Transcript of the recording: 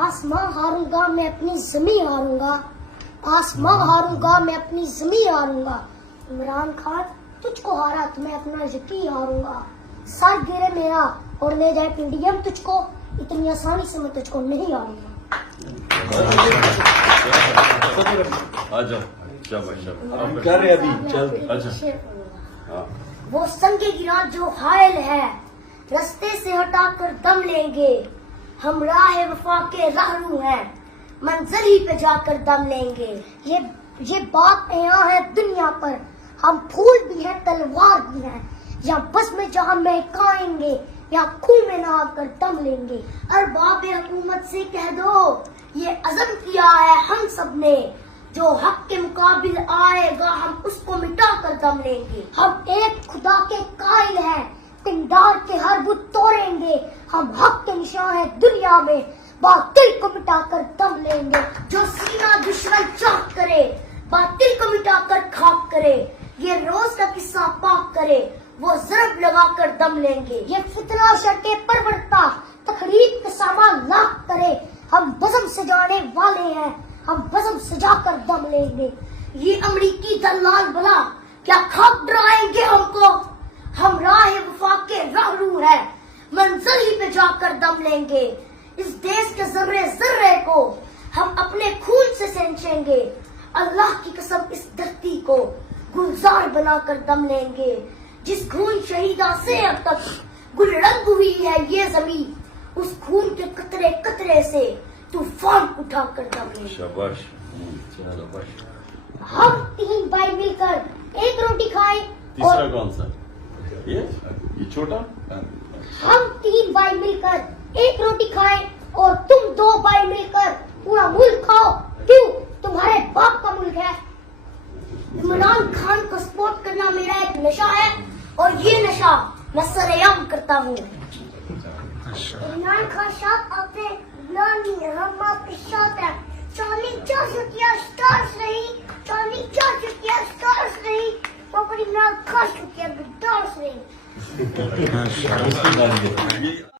آسماں ہاروں میں اپنی زمین ہاروں آسماں ہاروں میں اپنی زمین ہاروں عمران خان تجھ کو ہارا تو میں اپنا یقین ہاروں سر گرے میرا اور لے جائے PDM تجھ کو اتنی آسانی سے میں تجھ کو نہیں ہاروں وہ سنگ گرا جو حائل ہے رستے سے ہٹا کر دم لیں گے ہم راہ وفا کے راہرو ہیں منزل ہی پہ جا کر دم لیں گے یہ بات یہاں ہے دنیا پر ہم پھول بھی ہیں تلوار بھی ہیں یا بس میں جہاں مہکائیں گے یا خون میں نہا کر دم لیں گے ارباب حکومت سے کہہ دو یہ عزم کیا ہے ہم سب نے جو حق کے مقابل آئے گا ہم اس کو مٹا کر دم لیں گے ہم ایک خدا کے قائل ہیں پنڈار کے ہر بت توڑیں گے ہم حق کے نشان ہیں دنیا میں باطل کو مٹا کر دم لیں گے جو سینہ دشمن چاک کرے باطل کو مٹا کر خاک کرے یہ روز کا قصہ پاک کرے وہ ضرب لگا کر دم لیں گے یہ فتنہ شرطے پرورتا تقریب کے سامان لاکھ کرے ہم بزم سجانے والے ہیں ہم بزم سجا کر دم لیں گے یہ امریکی دلال بلا کیا خواب ڈرائیں گے ہم کو ہم راہ وفا کے راہرو ہیں منزل ہی پہ جا کر دم لیں گے اس دیش کے ذرے ذرے کو ہم اپنے خون سے سینچیں گے اللہ کی قسم اس دھرتی کو گلزار بنا کر دم لیں گے جس خون شہیدہ سے اب تک گل رنگ ہوئی ہے یہ زمین اس خون کے قطرے قطرے سے طوفان اٹھا کر دم لیں گے شاباش ہم 3 بھائی مل کر ایک روٹی کھائیں تیسرا کون سا یہ چھوٹا ہم 3 بھائی مل کر ایک روٹی کھائیں اور تم 2 بھائی مل کر پورا ملک کھاؤ کیوں تمہارے باپ کا ملک ہے عمران خان کو سپورٹ کرنا میرا ایک نشہ ہے اور یہ نشہ میں سرعام کرتا ہوں عمران خان صاحب آپ نے ہم آپ کے ساتھ ہیں چاندنی 4 شکریہ سٹارز رہی چاندنی 4 شکریہ سٹارز رہی اور عمران خان شکریہ سٹارز رہی